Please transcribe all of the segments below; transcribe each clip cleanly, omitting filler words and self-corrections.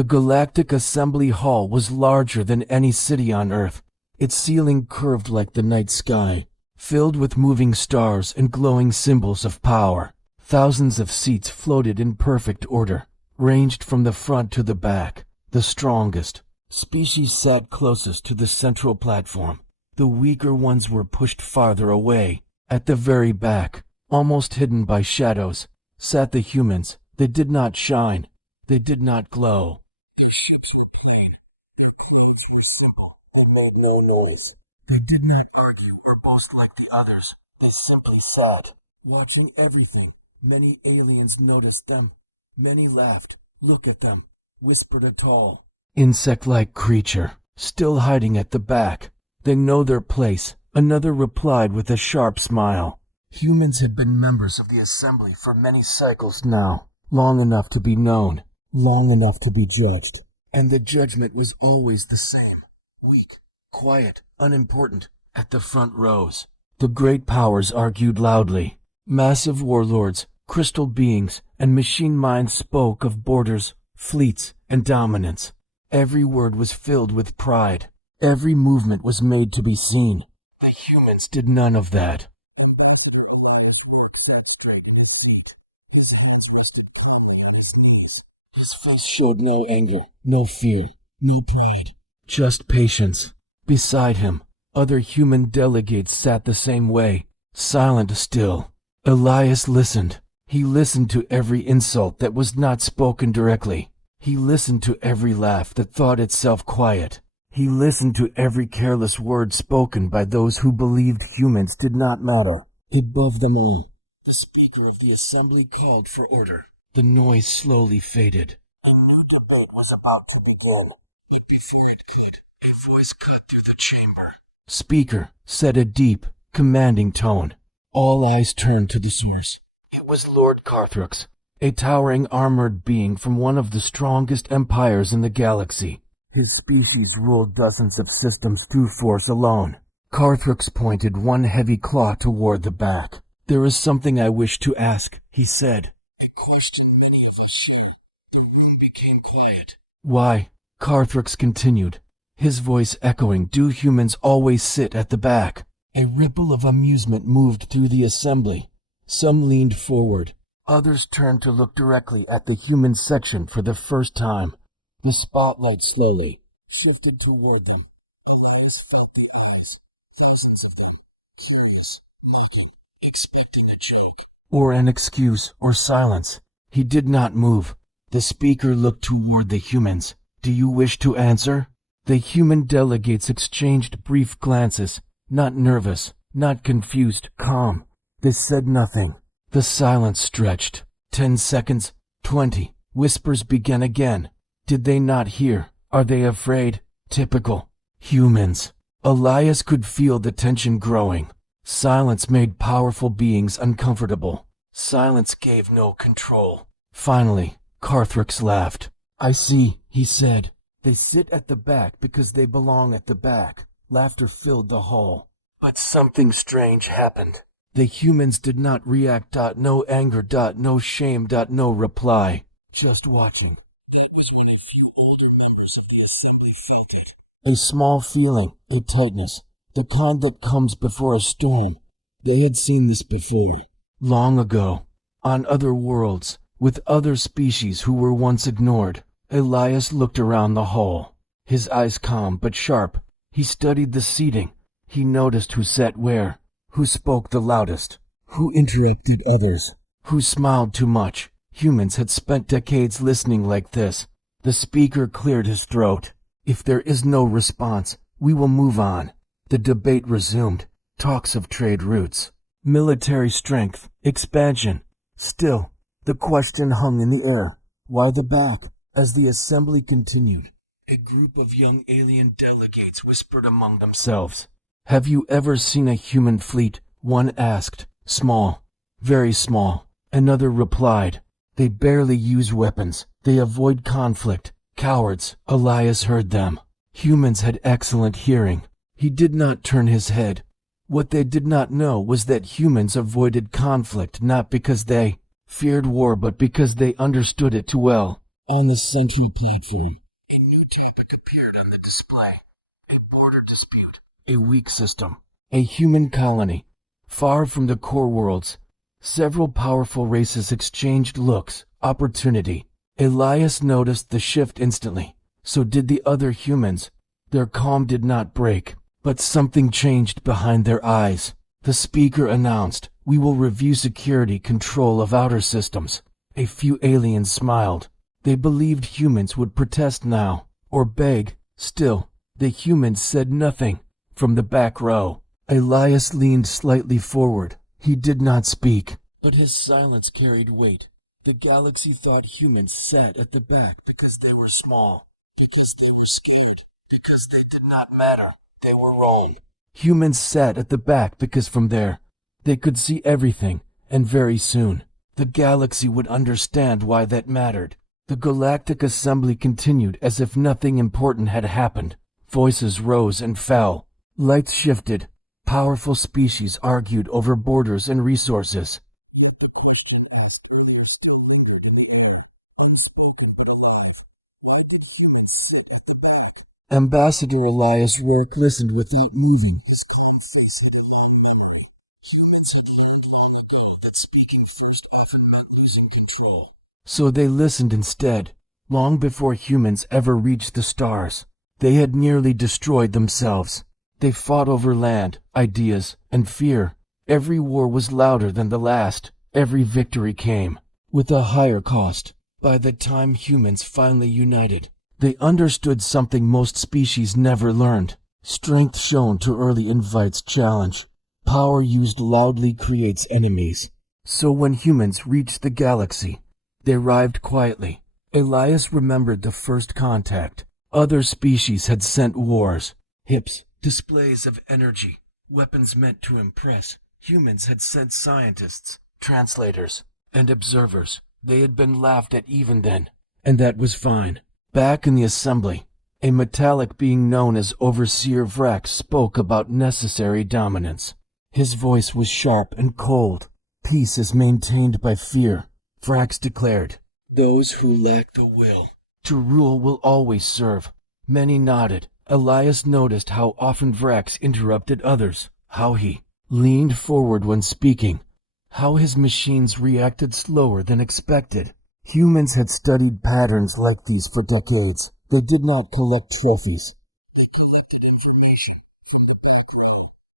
The Galactic Assembly Hall was larger than any city on Earth. Its ceiling curved like the night sky, filled with moving stars and glowing symbols of power. Thousands of seats floated in perfect order, ranged from the front to the back. The strongest species sat closest to the central platform. The weaker ones were pushed farther away. At the very back, almost hidden by shadows, sat the humans. They did not shine. They did not glow. Their ships were their creatures struggled and made no noise. They did not argue or boast like the others. They simply sat, watching everything. Many aliens noticed them. Many laughed. Look at them, whispered a tall, insect-like creature, still hiding at the back. They know their place, another replied with a sharp smile. Humans had been members of the assembly for many cycles now, long enough to be known, long enough to be judged. And the judgment was always the same. Weak, quiet, unimportant, at the front rows. The great powers argued loudly. Massive warlords, crystal beings, and machine minds spoke of borders, fleets, and dominance. Every word was filled with pride. Every movement was made to be seen. The humans did none of that. His face showed no anger, no fear, no pride, just patience. Beside him, other human delegates sat the same way, silent still. Elias listened. He listened to every insult that was not spoken directly. He listened to every laugh that thought itself quiet. He listened to every careless word spoken by those who believed humans did not matter. Above them all, the speaker of the assembly called for order. The noise slowly faded. A new debate was about to begin. But before it could, a voice cut through the chamber. Speaker said a deep, commanding tone. All eyes turned to the source. It was Lord Carthrux, a towering armored being from one of the strongest empires in the galaxy. His species ruled dozens of systems through force alone. Carthrux pointed one heavy claw toward the back. There is something I wish to ask, he said. A question many of us share. The room became quiet. Why? Carthrux continued, his voice echoing. Do humans always sit at the back? A ripple of amusement moved through the assembly. Some leaned forward. Others turned to look directly at the human section for the first time. The spotlight slowly shifted toward them. Elias felt the eyes, thousands of them, curious, looking, expecting a joke, or an excuse, or silence. He did not move. The speaker looked toward the humans. Do you wish to answer? The human delegates exchanged brief glances, not nervous, not confused, calm. They said nothing. The silence stretched. 10 seconds, 20. Whispers began again. Did they not hear? Are they afraid? Typical humans. Elias could feel the tension growing. Silence made powerful beings uncomfortable. Silence gave no control. Finally, Carthrux laughed. I see, he said. They sit at the back because they belong at the back. Laughter filled the hall. But something strange happened. The humans did not react. No anger. No shame. No reply. Just watching. That was when a few older members of the assembly felt it. A small feeling, a tightness, the kind that comes before a storm. They had seen this before, long ago, on other worlds, with other species who were once ignored. Elias looked around the hall, his eyes calm but sharp. He studied the seating. He noticed who sat where, who spoke the loudest, who interrupted others, who smiled too much. Humans had spent decades listening like this. The speaker cleared his throat. If there is no response, we will move on. The debate resumed. Talks of trade routes, military strength, expansion. Still, the question hung in the air. Why the back? As the assembly continued, a group of young alien delegates whispered among themselves. Have you ever seen a human fleet? One asked. Small, very small. Another replied. They barely use weapons. They avoid conflict. Cowards. Elias heard them. Humans had excellent hearing. He did not turn his head. What they did not know was that humans avoided conflict not because they feared war but because they understood it too well. On the central platform, a new topic appeared on the display. A border dispute. A weak system. A human colony. Far from the core worlds. Several powerful races exchanged looks. Opportunity. Elias noticed the shift instantly. So did the other humans. Their calm did not break, but something changed behind their eyes. The speaker announced, "We will review security control of outer systems." A few aliens smiled. They believed humans would protest now, or beg. Still, the humans said nothing. From the back row, Elias leaned slightly forward. He did not speak, but his silence carried weight. The galaxy thought humans sat at the back because they were small, because they were scared, because they did not matter. They were wrong. Humans sat at the back because from there, they could see everything, and very soon, the galaxy would understand why that mattered. The Galactic Assembly continued as if nothing important had happened. Voices rose and fell. Lights shifted. Powerful species argued over borders and resources. Ambassador Elias Rourke listened without moving. So they listened instead, long before humans ever reached the stars. They had nearly destroyed themselves. They fought over land, ideas, and fear. Every war was louder than the last. Every victory came with a higher cost. By the time humans finally united, they understood something most species never learned. Strength shown too early invites challenge. Power used loudly creates enemies. So when humans reached the galaxy, they arrived quietly. Elias remembered the first contact. Other species had sent wars, hips, displays of energy, weapons meant to impress. Humans had sent scientists, translators, and observers. They had been laughed at even then, and that was fine. Back in the assembly, a metallic being known as Overseer Vrax spoke about necessary dominance. His voice was sharp and cold. Peace is maintained by fear. Vrax declared, "Those who lack the will to rule will always serve." Many nodded. Elias noticed how often Vrax interrupted others, how he leaned forward when speaking, how his machines reacted slower than expected. Humans had studied patterns like these for decades. They did not collect trophies.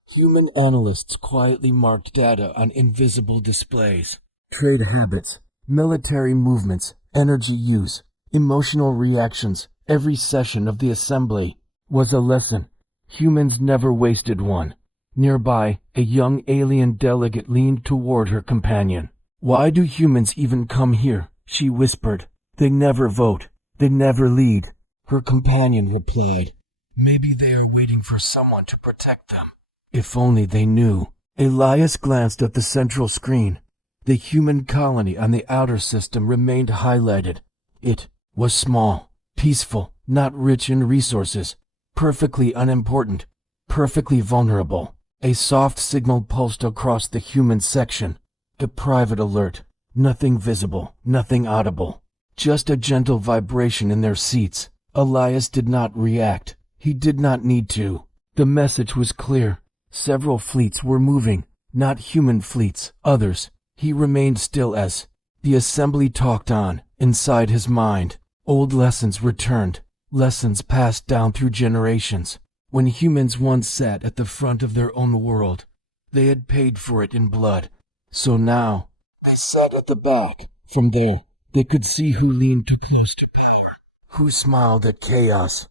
Human analysts quietly marked data on invisible displays. Trade habits, military movements, energy use, emotional reactions. Every session of the assembly was a lesson. Humans never wasted one. Nearby, a young alien delegate leaned toward her companion. "Why do humans even come here?" she whispered. "They never vote. They never lead." Her companion replied, "Maybe they are waiting for someone to protect them." If only they knew. Elias glanced at the central screen. The human colony on the outer system remained highlighted. It was small, peaceful, not rich in resources, perfectly unimportant, perfectly vulnerable. A soft signal pulsed across the human section. A private alert. Nothing visible, nothing audible. Just a gentle vibration in their seats. Elias did not react. He did not need to. The message was clear. Several fleets were moving. Not human fleets, others. He remained still as the assembly talked on. Inside his mind, old lessons returned. Lessons passed down through generations. When humans once sat at the front of their own world, they had paid for it in blood. So now, they sat at the back. From there, they could see who leaned too close to power, who smiled at chaos.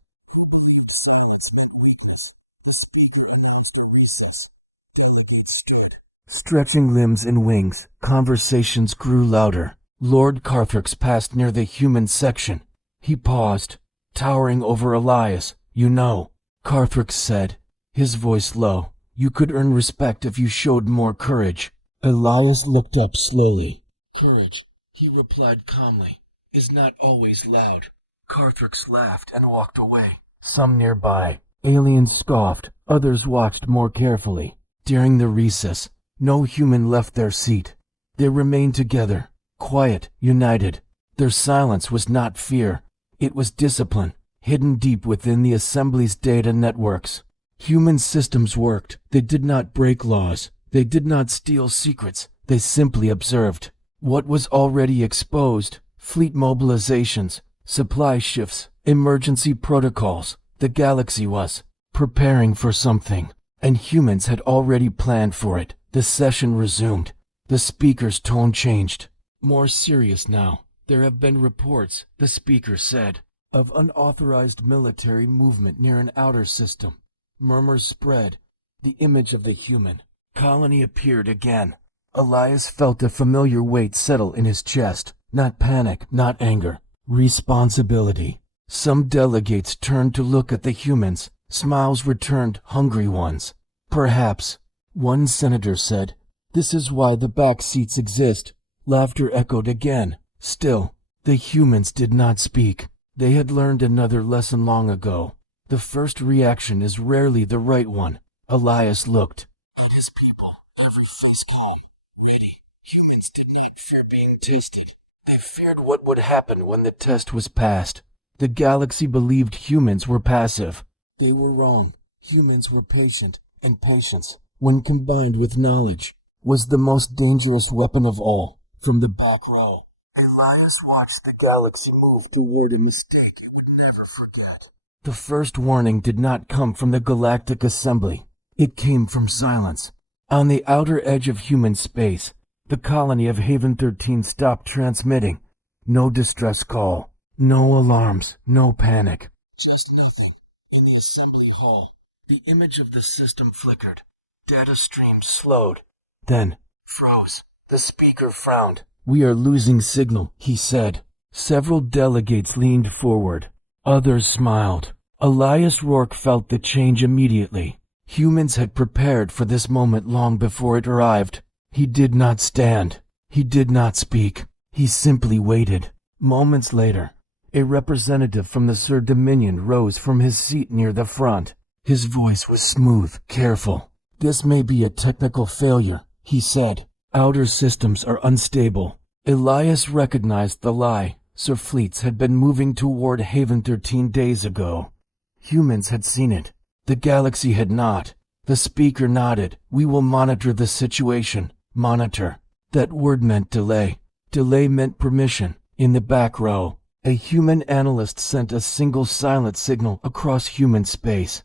Stretching limbs and wings, conversations grew louder. Lord Carthrax passed near the human section. He paused, towering over Elias. "You know," Carthrax said, his voice low, "you could earn respect if you showed more courage." Elias looked up slowly. "Courage," he replied calmly, "is not always loud." Carthrax laughed and walked away. Some nearby, aliens scoffed, others watched more carefully. During the recess, no human left their seat. They remained together, quiet, united. Their silence was not fear. It was discipline, hidden deep within the Assembly's data networks. Human systems worked. They did not break laws. They did not steal secrets. They simply observed what was already exposed: fleet mobilizations, supply shifts, emergency protocols. The galaxy was preparing for something, and humans had already planned for it. The session resumed. The speaker's tone changed. More serious now. There have been reports, the speaker said, of unauthorized military movement near an outer system. Murmurs spread. The image of the human colony appeared again. Elias felt a familiar weight settle in his chest. Not panic, not anger. Responsibility. Some delegates turned to look at the humans. Smiles returned, hungry ones. Perhaps, one senator said, "This is why the back seats exist." Laughter echoed again. Still, the humans did not speak. They had learned another lesson long ago. The first reaction is rarely the right one. Elias looked at his people, every face calm, ready. Humans did not fear being tested. They feared what would happen when the test was passed. The galaxy believed humans were passive. They were wrong. Humans were patient, and patience, when combined with knowledge, was the most dangerous weapon of all. From the back row, Elias watched the galaxy move toward a mistake he would never forget. The first warning did not come from the Galactic Assembly. It came from silence. On the outer edge of human space, the colony of Haven 13 stopped transmitting. No distress call, no alarms, no panic. Just nothing. In the assembly hall, the image of the system flickered. Data streams slowed, then froze. The speaker frowned. "We are losing signal," he said. Several delegates leaned forward. Others smiled. Elias Rourke felt the change immediately. Humans had prepared for this moment long before it arrived. He did not stand. He did not speak. He simply waited. Moments later, a representative from the Sir Dominion rose from his seat near the front. His voice was smooth, careful. "This may be a technical failure," he said. "Outer systems are unstable." Elias recognized the lie. Sir Fleets had been moving toward Haven 13 days ago. Humans had seen it. The galaxy had not. The speaker nodded. "We will monitor the situation." Monitor. That word meant delay. Delay meant permission. In the back row, a human analyst sent a single silent signal across human space.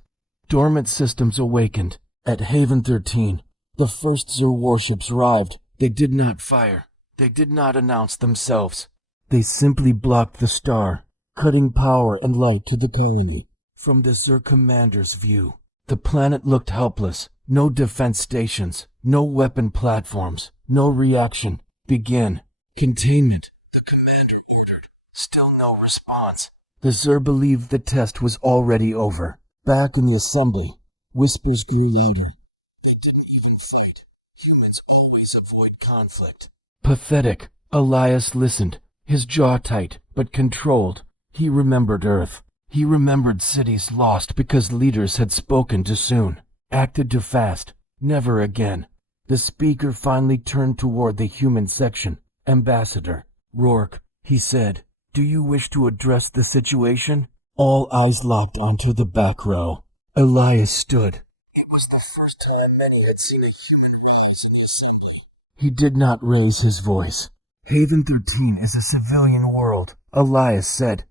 Dormant systems awakened. At Haven 13, the first Xur warships arrived. They did not fire. They did not announce themselves. They simply blocked the star, cutting power and light to the colony. From the Xur commander's view, the planet looked helpless. No defense stations, no weapon platforms, no reaction. "Begin." "Containment," the commander ordered. Still no response. The Xur believed the test was already over. Back in the assembly, whispers grew louder. "They didn't even fight. Humans always avoid conflict." Pathetic. Elias listened, his jaw tight, but controlled. He remembered Earth. He remembered cities lost because leaders had spoken too soon, acted too fast. Never again. The speaker finally turned toward the human section. "Ambassador Rourke," he said, "do you wish to address the situation?" All eyes locked onto the back row. Elias stood. It was the first time many had seen a human rise in the assembly. He did not raise his voice. "Haven 13 is a civilian world," Elias said.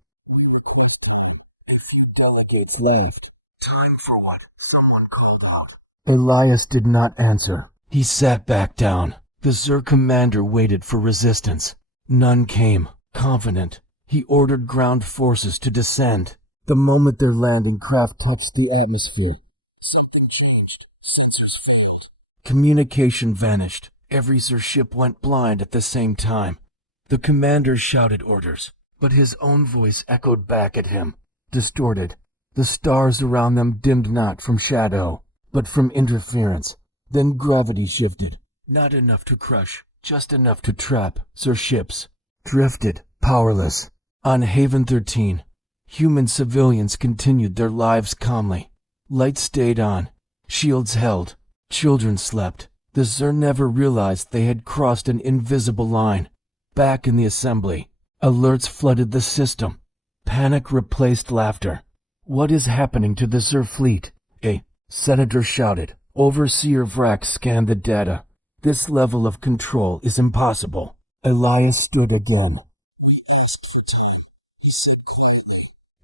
A few delegates laughed. "Time for what?" someone called out. Elias did not answer. He sat back down. The Xur commander waited for resistance. None came. Confident, he ordered ground forces to descend. The moment their landing craft touched the atmosphere, something changed. Sensors failed. Communication vanished. Every Xur ship went blind at the same time. The commander shouted orders, but his own voice echoed back at him, distorted. The stars around them dimmed not from shadow, but from interference. Then gravity shifted. Not enough to crush, just enough to trap. Xur ships drifted, powerless. On Haven 13, human civilians continued their lives calmly. Lights stayed on, shields held, children slept. The Xur never realized they had crossed an invisible line. Back in the assembly, Alerts flooded the system. Panic replaced laughter. What is happening to the Zerg fleet? A senator shouted. Overseer Vrak scanned the data. This level of control is impossible. Elias stood again.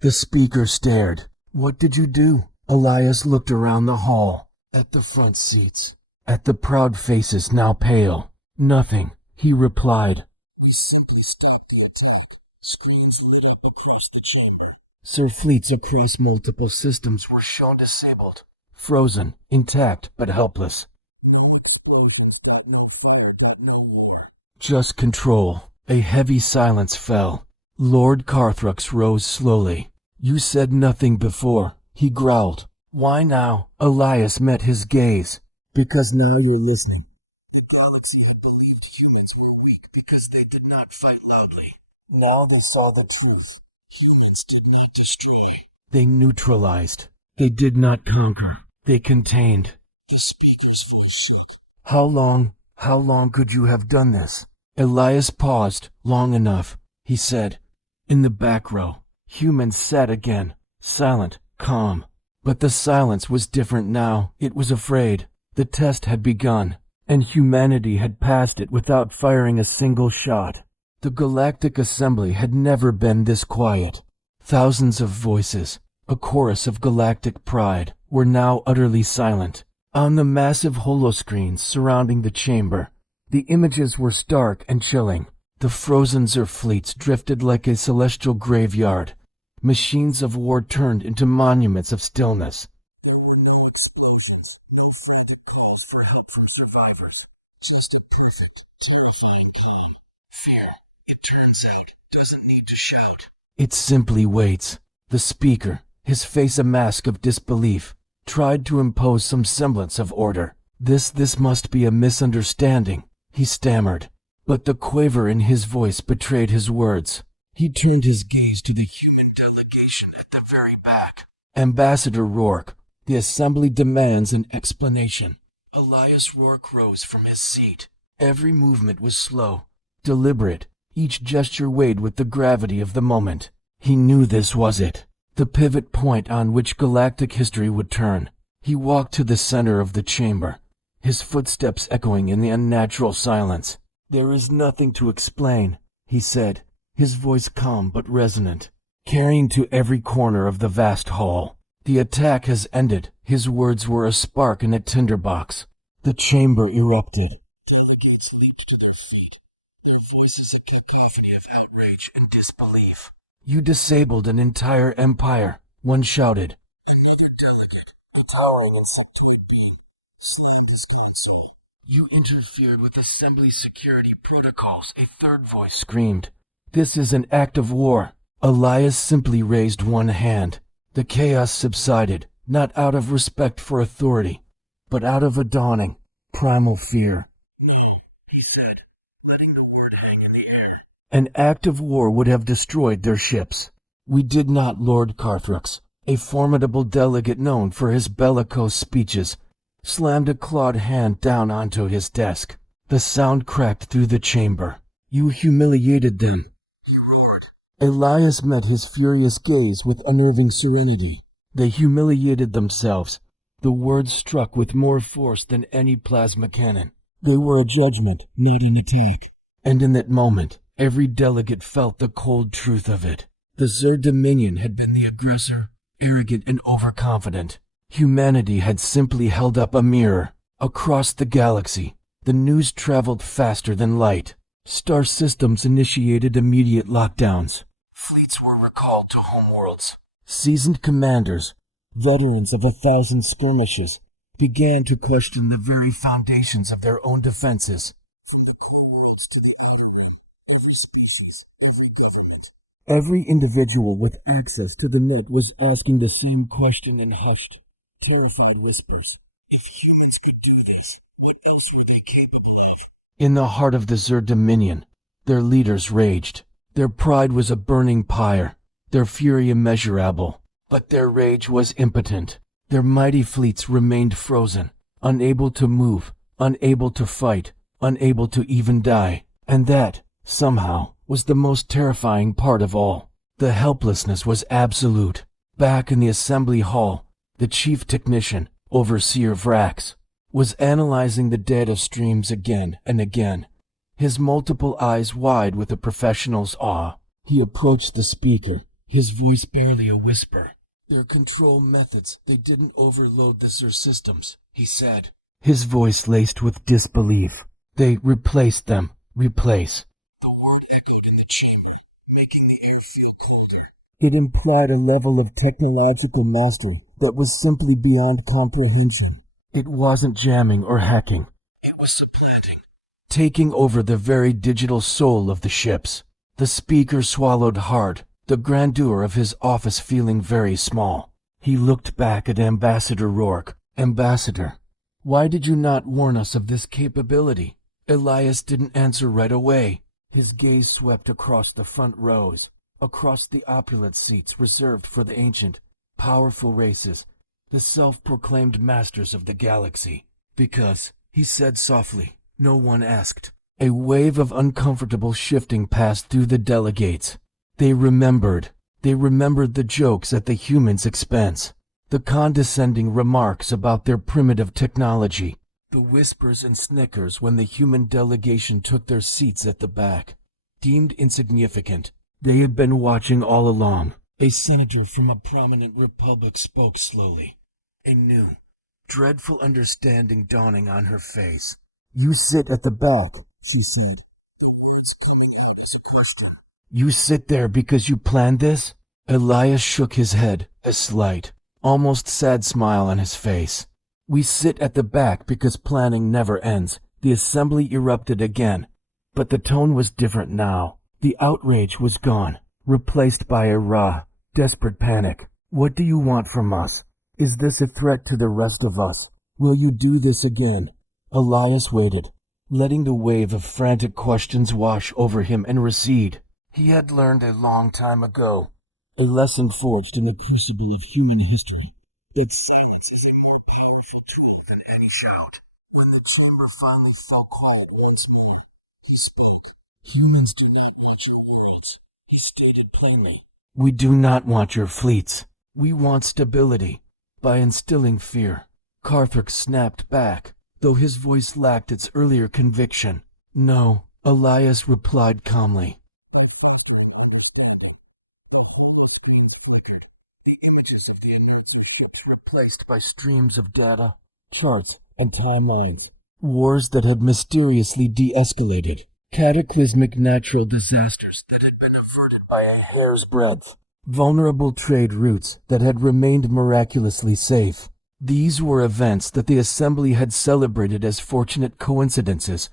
The speaker stared. What did you do? Elias looked around the hall. At the front seats. At the proud faces now pale. Nothing, he replied. Sir fleets across multiple systems were shown disabled. Frozen, intact, but helpless. Just control. A heavy silence fell. Lord Carthrux rose slowly. You said nothing before, he growled. Why now? Elias met his gaze. Because now you're listening. The galaxy had believed humans were weak because they did not fight loudly. Now they saw the truth. Humans did not destroy. They neutralized. They did not conquer. They contained. The speakers forsook. How long could you have done this? Elias paused. Long enough, he said. In the back row, humans sat again, silent, calm. But the silence was different now. It was afraid. The test had begun, and humanity had passed it without firing a single shot. The Galactic Assembly had never been this quiet. Thousands of voices, a chorus of galactic pride, were now utterly silent. On the massive holoscreens surrounding the chamber, the images were stark and chilling. The frozen Zerg fleets drifted like a celestial graveyard. Machines of war turned into monuments of stillness. No explosions, no frantic calls for help from survivors. Just a perfect, terrifying calm. Fear, it turns out, doesn't need to shout. It simply waits. The speaker, his face a mask of disbelief, tried to impose some semblance of order. This must be a misunderstanding, he stammered. But the quaver in his voice betrayed his words. He turned his gaze to the human delegation at the very back. Ambassador Rourke, the assembly demands an explanation. Elias Rourke rose from his seat. Every movement was slow, deliberate, each gesture weighed with the gravity of the moment. He knew this was it, the pivot point on which galactic history would turn. He walked to the center of the chamber, his footsteps echoing in the unnatural silence. There is nothing to explain, he said, his voice calm but resonant, carrying to every corner of the vast hall. The attack has ended. His words were a spark in a tinderbox. The chamber erupted. Delegates leaped to their feet, their voices a cacophony of outrage and disbelief. You disabled an entire empire, one shouted. A meager delegate, a towering insectoid being, slammed his console. You interfered with assembly security protocols, a third voice screamed. This is an act of war. Elias simply raised one hand. The chaos subsided, not out of respect for authority, but out of a dawning, primal fear. He said, letting the word hang in the air. An act of war would have destroyed their ships. We did not, Lord Carthrux, a formidable delegate known for his bellicose speeches, slammed a clawed hand down onto his desk. The sound cracked through the chamber. You humiliated them. Elias met his furious gaze with unnerving serenity. They humiliated themselves. The words struck with more force than any plasma cannon. They were a judgment, not an attack. And in that moment, every delegate felt the cold truth of it. The Zerg Dominion had been the aggressor, arrogant and overconfident. Humanity had simply held up a mirror. Across the galaxy, the news traveled faster than light. Star systems initiated immediate lockdowns. Fleets were recalled to homeworlds. Seasoned commanders, veterans of 1,000 skirmishes, began to question the very foundations of their own defenses. Every individual with access to the net was asking the same question in hushed, terrified whispers. If humans could do this, what else were they capable of? In the heart of the Zerg Dominion, their leaders raged. Their pride was a burning pyre, their fury immeasurable. But their rage was impotent. Their mighty fleets remained frozen, unable to move, unable to fight, unable to even die. And that, somehow, was the most terrifying part of all. The helplessness was absolute. Back in the assembly hall, the chief technician, overseer of racks, was analyzing the data streams again and again, his multiple eyes wide with a professional's awe. He approached the speaker, his voice barely a whisper. "Their control methods, they didn't overload the SIR systems," he said, his voice laced with disbelief. "They replaced them. Replace." The word echoed in the chamber, making the air feel colder. It implied a level of technological mastery that was simply beyond comprehension. It wasn't jamming or hacking. It was supplanting, taking over the very digital soul of the ships. The speaker swallowed hard, the grandeur of his office feeling very small. He looked back at Ambassador Rourke. "Ambassador, why did you not warn us of this capability?" Elias didn't answer right away. His gaze swept across the front rows, across the opulent seats reserved for the ancient, powerful races, the self-proclaimed masters of the galaxy. "Because," he said softly, no one asked. A wave of uncomfortable shifting passed through the delegates. They remembered the jokes at the humans' expense, the condescending remarks about their primitive technology, the whispers and snickers when the human delegation took their seats at the back. Deemed insignificant, they had been watching all along. A senator from a prominent republic spoke slowly, a new, dreadful understanding dawning on her face. "You sit at the back," she said. "You sit there because you planned this?" Elias shook his head, a slight, almost sad smile on his face. "We sit at the back because planning never ends." The assembly erupted again, but the tone was different now. The outrage was gone, replaced by a raw, desperate panic. "What do you want from us? Is this a threat to the rest of us? Will you do this again?" Elias waited, letting the wave of frantic questions wash over him and recede. He had learned a long time ago, a lesson forged in the crucible of human history, that silence is a more powerful tool than any shout. When the chamber finally fell quiet once more, he spoke. "Humans do not want your worlds," he stated plainly. "We do not want your fleets. We want stability." By instilling fear, Carthage snapped back, though his voice lacked its earlier conviction. "No," Elias replied calmly. Replaced by streams of data, charts, and timelines. Wars that had mysteriously de-escalated. Cataclysmic natural disasters that had been averted by a hair's breadth. Vulnerable trade routes that had remained miraculously safe. These were events that the Assembly had celebrated as fortunate coincidences,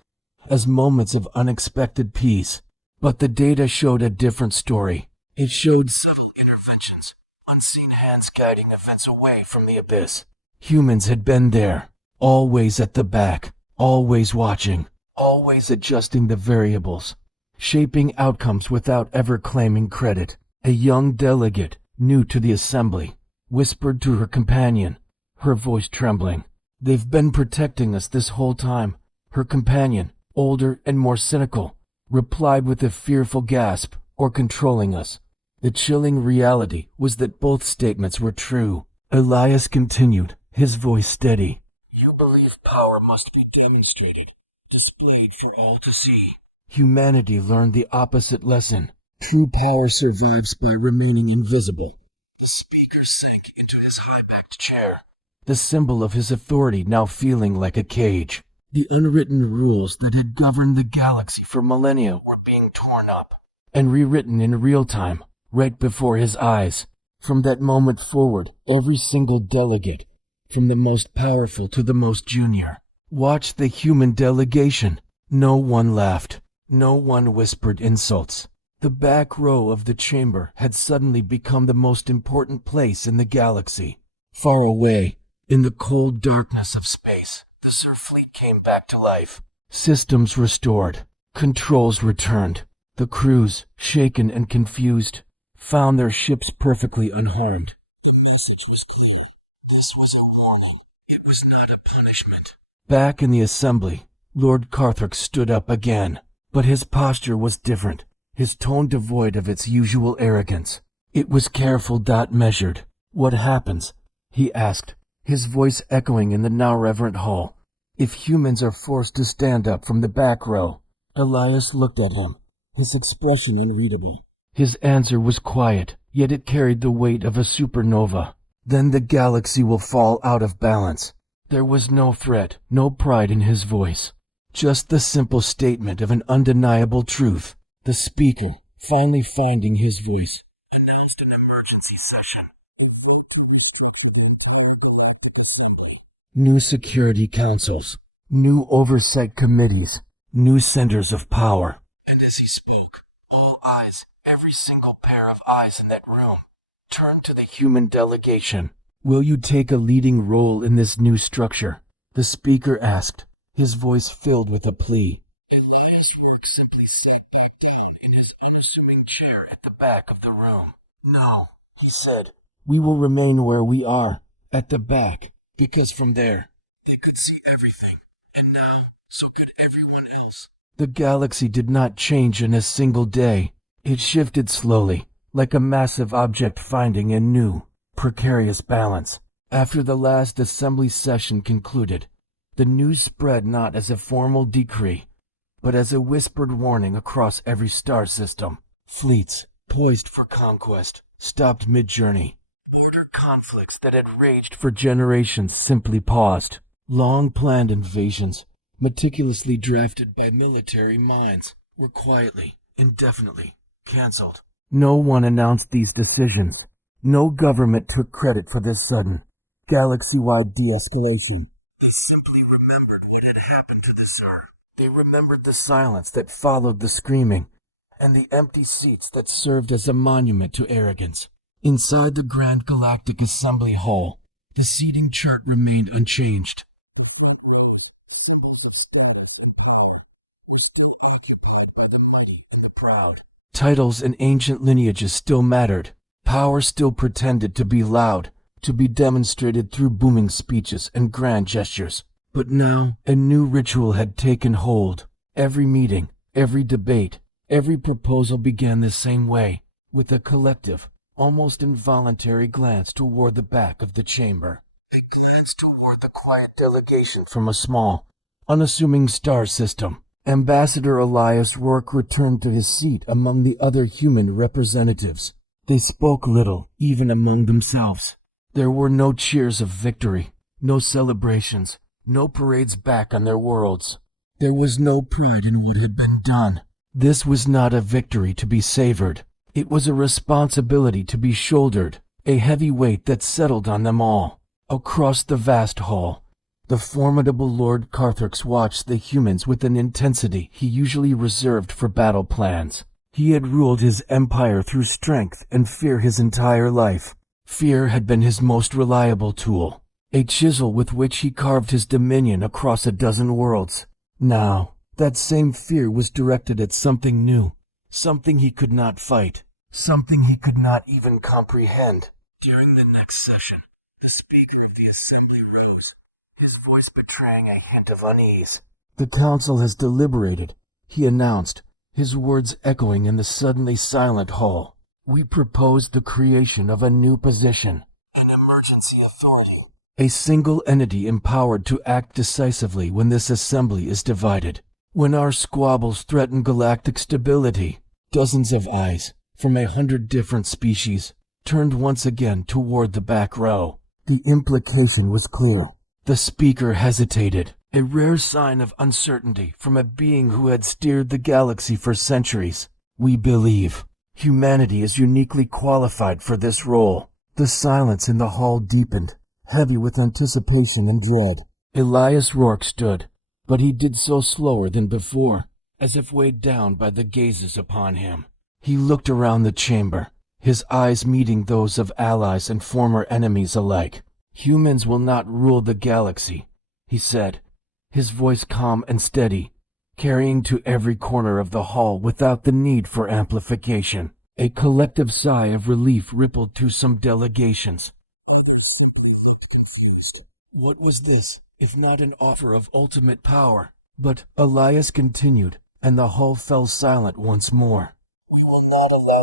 as moments of unexpected peace. But the data showed a different story. It showed subtle interventions, unseen hands guiding events away from the abyss. Humans had been there, always at the back, always watching, always adjusting the variables, shaping outcomes without ever claiming credit. A young delegate, new to the Assembly, whispered to her companion, her voice trembling. "They've been protecting us this whole time." Her companion, older and more cynical, replied with a fearful gasp, "Or controlling us." The chilling reality was that both statements were true. Elias continued, his voice steady. "You believe power must be demonstrated, displayed for all to see." Humanity learned the opposite lesson. True power survives by remaining invisible. The speaker sank into his high-backed chair, the symbol of his authority now feeling like a cage. The unwritten rules that had governed the galaxy for millennia were being torn up and rewritten in real time, right before his eyes. From that moment forward, every single delegate, from the most powerful to the most junior, watched the human delegation. No one laughed. No one whispered insults. The back row of the chamber had suddenly become the most important place in the galaxy. Far away, in the cold darkness of space, the SIR fleet came back to life. Systems restored. Controls returned. The crews, shaken and confused, found their ships perfectly unharmed. The message was clear. This was a warning. It was not a punishment. Back in the Assembly, Lord Carthage stood up again, but his posture was different. his tone devoid of its usual arrogance. It was careful, measured. "What happens?" he asked, his voice echoing in the now reverent hall. "If humans are forced to stand up from the back row?" Elias looked at him, his expression unreadable. His answer was quiet, yet it carried the weight of a supernova. "Then the galaxy will fall out of balance." There was no threat, no pride in his voice. Just the simple statement of an undeniable truth. The speaker, finally finding his voice, announced an emergency session. New security councils, new oversight committees, new centers of power. And as he spoke, all eyes, every single pair of eyes in that room, turned to the human delegation. "Will you take a leading role in this new structure?" the speaker asked, his voice filled with a plea. Elias Rourke simply sat back down in his unassuming chair at the back of the room. "No," he said, "we will remain where we are, at the back, because from there, they could see everything, and now, so could everyone else." The galaxy did not change in a single day. It shifted slowly, like a massive object finding a new, precarious balance. After the last assembly session concluded, the news spread not as a formal decree, but as a whispered warning across every star system. Fleets, poised for conquest, stopped mid-journey. Border conflicts that had raged for generations simply paused. Long-planned invasions, meticulously drafted by military minds, were quietly, indefinitely canceled. No one announced these decisions. No government took credit for this sudden, galaxy-wide de-escalation. They simply remembered what had happened to the Tsar. They remembered the silence that followed the screaming, and the empty seats that served as a monument to arrogance. Inside the Grand Galactic Assembly Hall, the seating chart remained unchanged. Titles and ancient lineages still mattered. Power still pretended to be loud, to be demonstrated through booming speeches and grand gestures. But now a new ritual had taken hold. Every meeting, every debate, every proposal began the same way, with a collective, almost involuntary glance toward the back of the chamber. A glance toward the quiet delegation from a small, unassuming star system. Ambassador Elias Rourke returned to his seat among the other human representatives. They spoke little, even among themselves. There were no cheers of victory, no celebrations, no parades back on their worlds. There was no pride in what had been done. This was not a victory to be savored. It was a responsibility to be shouldered, a heavy weight that settled on them all. Across the vast hall, the formidable Lord Carthrix watched the humans with an intensity he usually reserved for battle plans. He had ruled his empire through strength and fear his entire life. Fear had been his most reliable tool, a chisel with which he carved his dominion across a dozen worlds. Now, that same fear was directed at something new, something he could not fight, something he could not even comprehend. During the next session, the Speaker of the Assembly rose, his voice betraying a hint of unease. "The Council has deliberated," he announced, his words echoing in the suddenly silent hall. "We propose the creation of a new position, an emergency authority, a single entity empowered to act decisively when this assembly is divided. When our squabbles threaten galactic stability." Dozens of eyes, from 100 different species, turned once again toward the back row. The implication was clear. The speaker hesitated, a rare sign of uncertainty from a being who had steered the galaxy for centuries. "We believe humanity is uniquely qualified for this role." The silence in the hall deepened, heavy with anticipation and dread. Elias Rourke stood, but he did so slower than before, as if weighed down by the gazes upon him. He looked around the chamber, his eyes meeting those of allies and former enemies alike. "Humans will not rule the galaxy," he said, his voice calm and steady, carrying to every corner of the hall without the need for amplification. A collective sigh of relief rippled through some delegations. What was this, if not an offer of ultimate power? But Elias continued, and the hall fell silent once more. "Why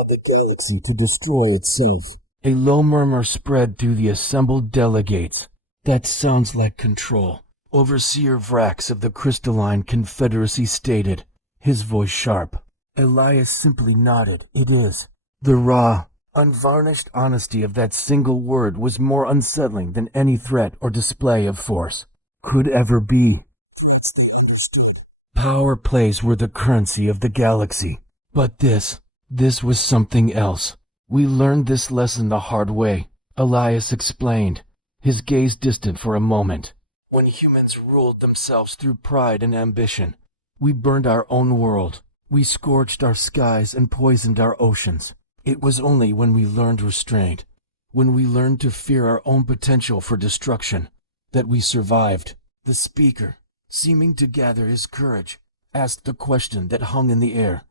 the galaxy to destroy itself. A low murmur spread through the assembled delegates. That sounds like control. Overseer Vrax of the Crystalline Confederacy stated, his voice sharp. Elias simply nodded. It is. The raw, unvarnished honesty of that single word was more unsettling than any threat or display of force could ever be. Power plays were the currency of the galaxy. But this was something else. We learned this lesson the hard way, Elias explained, his gaze distant for a moment. When humans ruled themselves through pride and ambition, we burned our own world. We scorched our skies and poisoned our oceans. It was only when we learned restraint, when we learned to fear our own potential for destruction, that we survived. The speaker, seeming to gather his courage, asked the question that hung in the air,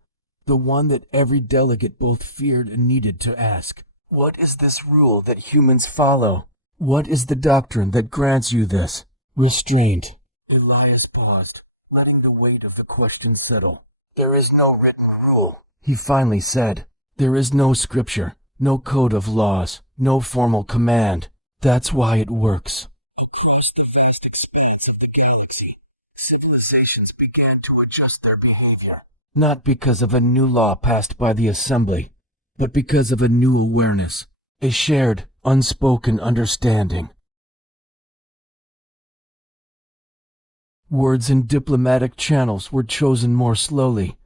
the one that every delegate both feared and needed to ask. What is this rule that humans follow? What is the doctrine that grants you this? Restraint. Elias paused, letting the weight of the question settle. There is no written rule, he finally said. There is no scripture, no code of laws, no formal command. That's why it works. Across the vast expanse of the galaxy, civilizations began to adjust their behavior. Not because of a new law passed by the Assembly, but because of a new awareness, a shared, unspoken understanding. Words in diplomatic channels were chosen more slowly.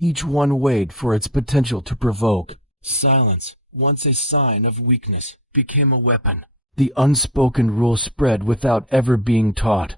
Each one weighed for its potential to provoke. Silence, once a sign of weakness, became a weapon. The unspoken rule spread without ever being taught.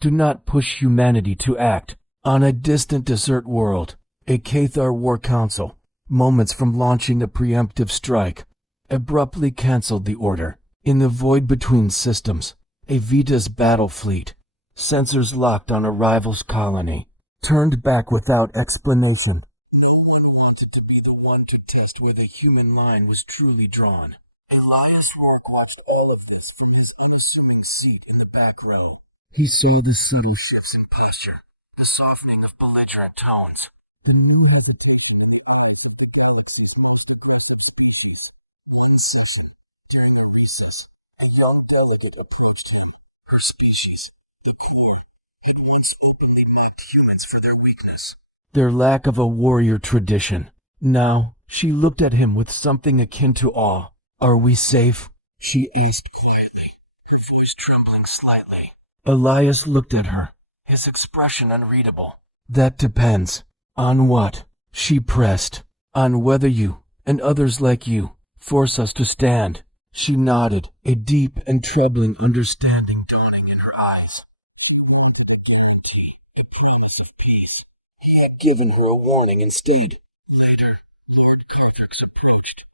Do not push humanity to act. On a distant desert world, a Cathar War Council, moments from launching a preemptive strike, abruptly canceled the order. In the void between systems, a Vita's battle fleet, sensors locked on a rival's colony, turned back without explanation. No one wanted to be the one to test where the human line was truly drawn. Elias Rourke watched all of this from his unassuming seat in the back row. He saw the subtle shifts in posture, the softening of belligerent tones, the new habitation of the galaxy's most aggressive species. During the recess, a young delegate approached him. Her species, the core, had once openly mocked humans for their weakness, their lack of a warrior tradition. Now, she looked at him with something akin to awe. Are we safe? She asked quietly, her voice trembling slightly. Elias looked at her, his expression unreadable. That depends. On what? She pressed. On whether you, and others like you, force us to stand. She nodded, a deep and troubling understanding dawning in her eyes. He had given her a warning instead. Later, Lord Carthrax approached,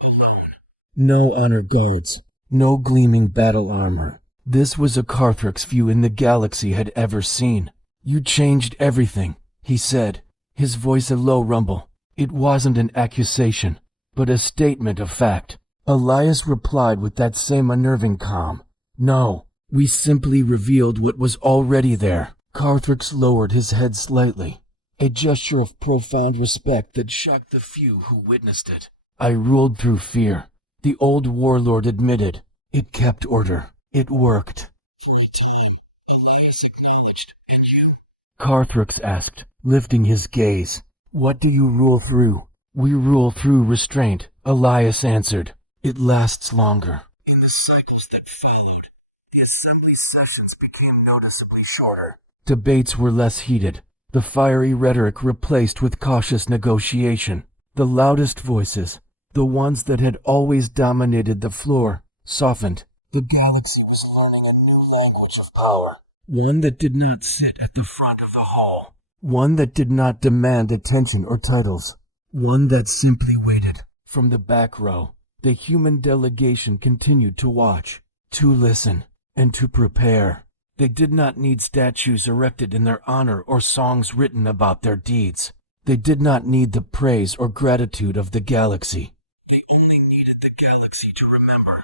alone. No honor guards, no gleaming battle armor. This was a Carthrax few in the galaxy had ever seen. You changed everything, he said, his voice a low rumble. It wasn't an accusation, but a statement of fact. Elias replied with that same unnerving calm. No, we simply revealed what was already there. Carthrax lowered his head slightly, a gesture of profound respect that shocked the few who witnessed it. I ruled through fear, the old warlord admitted. It kept order. It worked. For a time, Elias acknowledged. And you? Carthrax asked, lifting his gaze. What do you rule through? We rule through restraint, Elias answered. It lasts longer. In the cycles that followed, the assembly sessions became noticeably shorter. Debates were less heated, the fiery rhetoric replaced with cautious negotiation. The loudest voices, the ones that had always dominated the floor, softened. The galaxy was learning a new language of power. One that did not sit at the front of the hall. One that did not demand attention or titles. One that simply waited. From the back row, the human delegation continued to watch, to listen, and to prepare. They did not need statues erected in their honor or songs written about their deeds. They did not need the praise or gratitude of the galaxy. They only needed the galaxy to remember.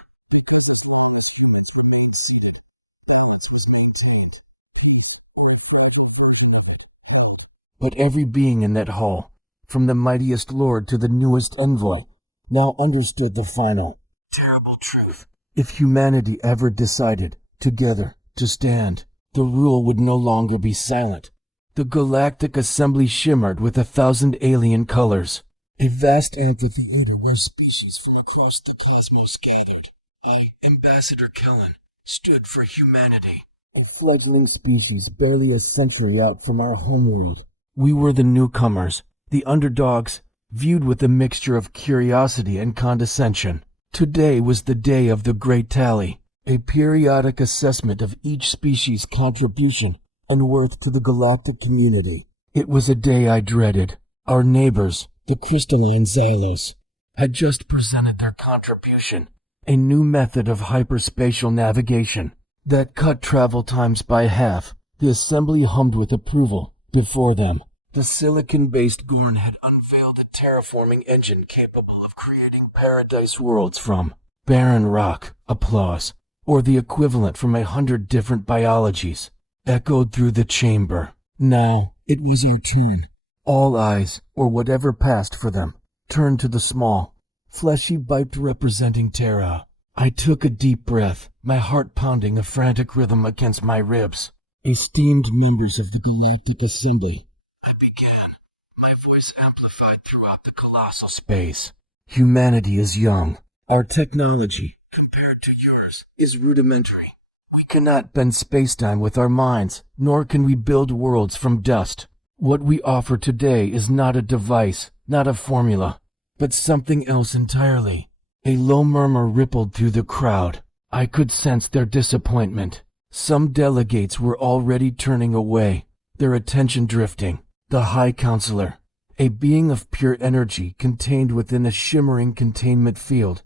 But every being in that hall, from the mightiest lord to the newest envoy, now understood the final, terrible truth. If humanity ever decided, together, to stand, the rule would no longer be silent. The Galactic Assembly shimmered with 1,000 alien colors. A vast amphitheater where species from across the cosmos gathered. I, Ambassador Kellen, stood for humanity. A fledgling species barely a century out from our homeworld. We were the newcomers, the underdogs, viewed with a mixture of curiosity and condescension. Today was the day of the Great Tally, a periodic assessment of each species' contribution and worth to the galactic community. It was a day I dreaded. Our neighbors, the crystalline Xylos, had just presented their contribution, a new method of hyperspatial navigation that cut travel times by half. The assembly hummed with approval. Before them, the silicon-based Gorn had unveiled a terraforming engine capable of creating paradise worlds from barren rock, applause, or the equivalent from 100 different biologies, echoed through the chamber. Now, it was our turn. All eyes, or whatever passed for them, turned to the small, fleshy biped representing Terra. I took a deep breath, my heart pounding a frantic rhythm against my ribs. Esteemed members of the Galactic Assembly, I began, my voice amplified throughout the colossal space. Humanity is young. Our technology, compared to yours, is rudimentary. We cannot bend space-time with our minds, nor can we build worlds from dust. What we offer today is not a device, not a formula, but something else entirely. A low murmur rippled through the crowd. I could sense their disappointment. Some delegates were already turning away, their attention drifting. The High Counselor, a being of pure energy contained within a shimmering containment field,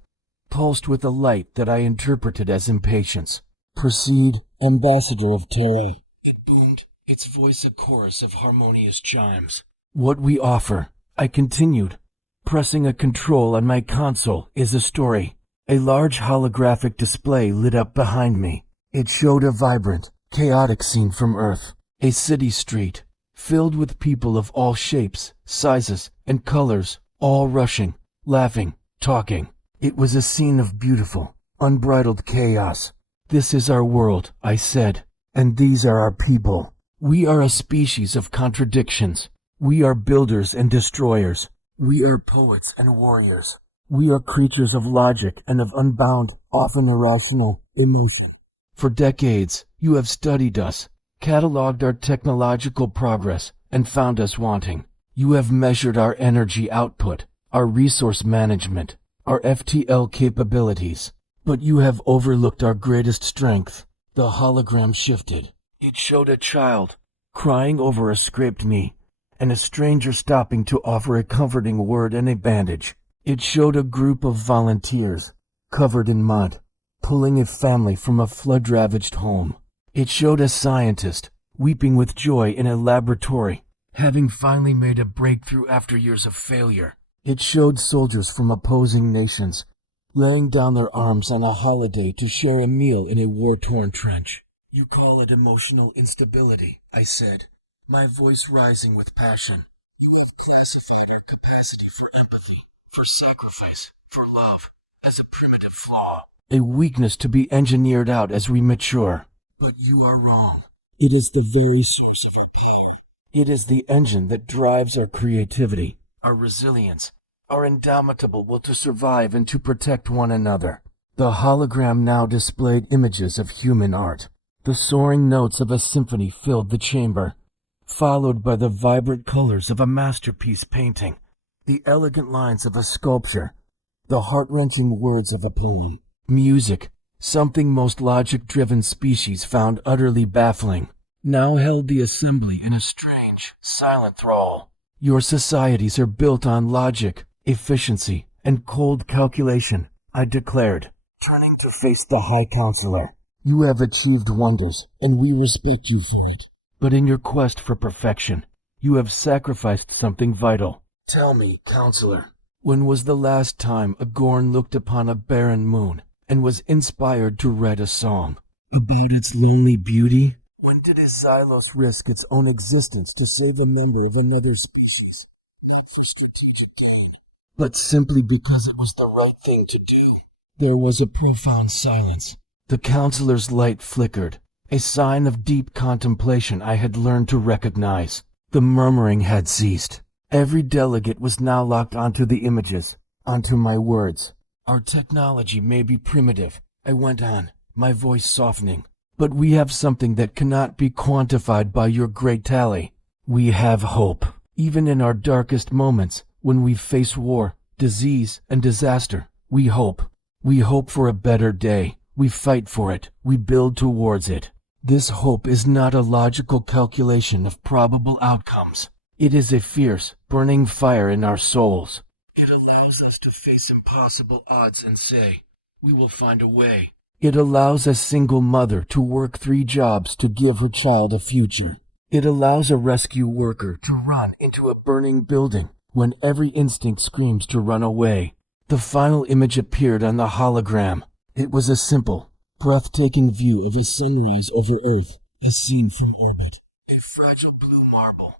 pulsed with a light that I interpreted as impatience. Proceed, Ambassador of Terra. It boomed, its voice a chorus of harmonious chimes. What we offer, I continued, pressing a control on my console, is a story. A large holographic display lit up behind me. It showed a vibrant, chaotic scene from Earth. A city street, filled with people of all shapes, sizes, and colors, all rushing, laughing, talking. It was a scene of beautiful, unbridled chaos. This is our world, I said, and these are our people. We are a species of contradictions. We are builders and destroyers. We are poets and warriors. We are creatures of logic and of unbound, often irrational, emotion. For decades, you have studied us, cataloged our technological progress, and found us wanting. You have measured our energy output, our resource management, our FTL capabilities. But you have overlooked our greatest strength. The hologram shifted. It showed a child, crying over a scraped knee, and a stranger stopping to offer a comforting word and a bandage. It showed a group of volunteers, covered in mud, pulling a family from a flood-ravaged home. It showed a scientist, weeping with joy in a laboratory, having finally made a breakthrough after years of failure. It showed soldiers from opposing nations, laying down their arms on a holiday to share a meal in a war-torn trench. You call it emotional instability, I said, my voice rising with passion. You classified our capacity for empathy, for sacrifice, for love, as a primitive flaw, a weakness to be engineered out as we mature. But you are wrong. It is the very source of our power. It is the engine that drives our creativity, our resilience, our indomitable will to survive and to protect one another. The hologram now displayed images of human art. The soaring notes of a symphony filled the chamber, followed by the vibrant colors of a masterpiece painting, the elegant lines of a sculpture, the heart-wrenching words of a poem. Music, something most logic-driven species found utterly baffling, now held the assembly in a strange, silent thrall. Your societies are built on logic, efficiency, and cold calculation, I declared, turning to face the High Counselor. You have achieved wonders, and we respect you for it. But in your quest for perfection, you have sacrificed something vital. Tell me, Counselor, when was the last time a Gorn looked upon a barren moon and was inspired to write a song about its lonely beauty? When did a Xylos risk its own existence to save a member of another species? Not for strategic gain, but simply because it was the right thing to do. There was a profound silence. The counselor's light flickered, a sign of deep contemplation I had learned to recognize. The murmuring had ceased. Every delegate was now locked onto the images, onto my words. Our technology may be primitive, I went on, my voice softening, but we have something that cannot be quantified by your great tally. We have hope. Even in our darkest moments, when we face war, disease, and disaster, we hope. We hope for a better day. We fight for it. We build towards it. This hope is not a logical calculation of probable outcomes. It is a fierce, burning fire in our souls. It allows us to face impossible odds and say, we will find a way. It allows a single mother to work 3 jobs to give her child a future. It allows a rescue worker to run into a burning building when every instinct screams to run away. The final image appeared on the hologram. It was a simple, breathtaking view of a sunrise over Earth, as seen from orbit. A fragile blue marble,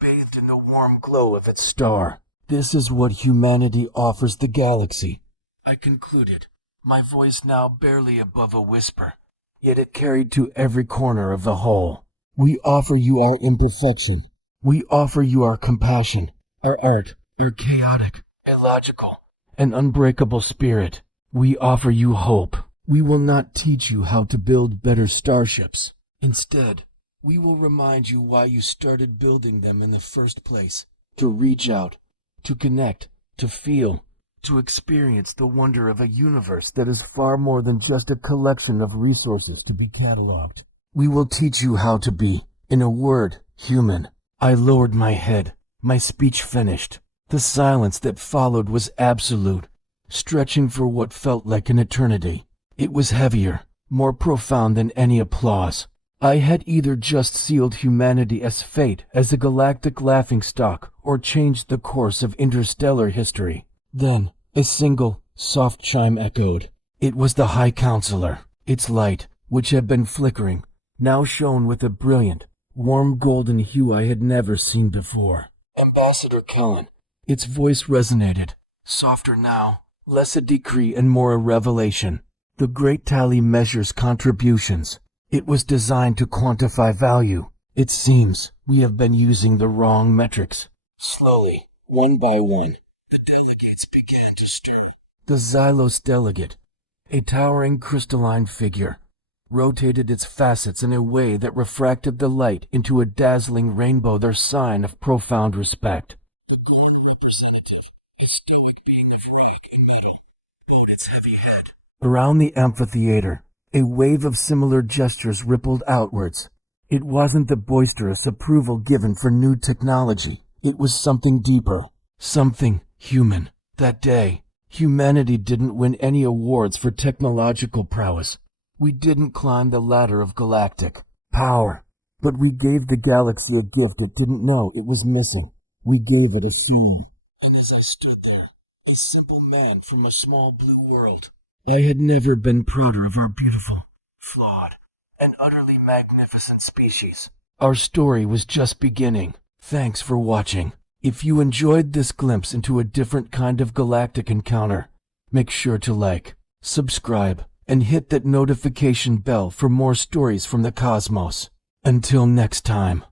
bathed in the warm glow of its star. This is what humanity offers the galaxy, I concluded, my voice now barely above a whisper, yet it carried to every corner of the whole. We offer you our imperfection. We offer you our compassion, our art, our chaotic, illogical, and unbreakable spirit. We offer you hope. We will not teach you how to build better starships. Instead, we will remind you why you started building them in the first place. To reach out, to connect, to feel, to experience the wonder of a universe that is far more than just a collection of resources to be cataloged. We will teach you how to be, in a word, human. I lowered my head, my speech finished. The silence that followed was absolute, stretching for what felt like an eternity. It was heavier, more profound than any applause. I had either just sealed humanity as fate, as a galactic laughingstock, or changed the course of interstellar history. Then, a single, soft chime echoed. It was the High Counselor. Its light, which had been flickering, now shone with a brilliant, warm golden hue I had never seen before. Ambassador Cullen. Its voice resonated, softer now, less a decree and more a revelation. The Great Tally measures contributions. It was designed to quantify value. It seems we have been using the wrong metrics. Slowly, one by one, the delegates began to stir. The Xylos delegate, a towering crystalline figure, rotated its facets in a way that refracted the light into a dazzling rainbow, their sign of profound respect. The Gorn representative, a stoic being of rag and metal, bowed its heavy head. Around the amphitheater, a wave of similar gestures rippled outwards. It wasn't the boisterous approval given for new technology. It was something deeper, something human. That day, humanity didn't win any awards for technological prowess. We didn't climb the ladder of galactic power, but we gave the galaxy a gift it didn't know it was missing. We gave it a shoe. And as I stood there, a simple man from a small blue world, I had never been prouder of our beautiful, flawed, and utterly magnificent species. Our story was just beginning. Thanks for watching. If you enjoyed this glimpse into a different kind of galactic encounter, make sure to like, subscribe, and hit that notification bell for more stories from the cosmos. Until next time.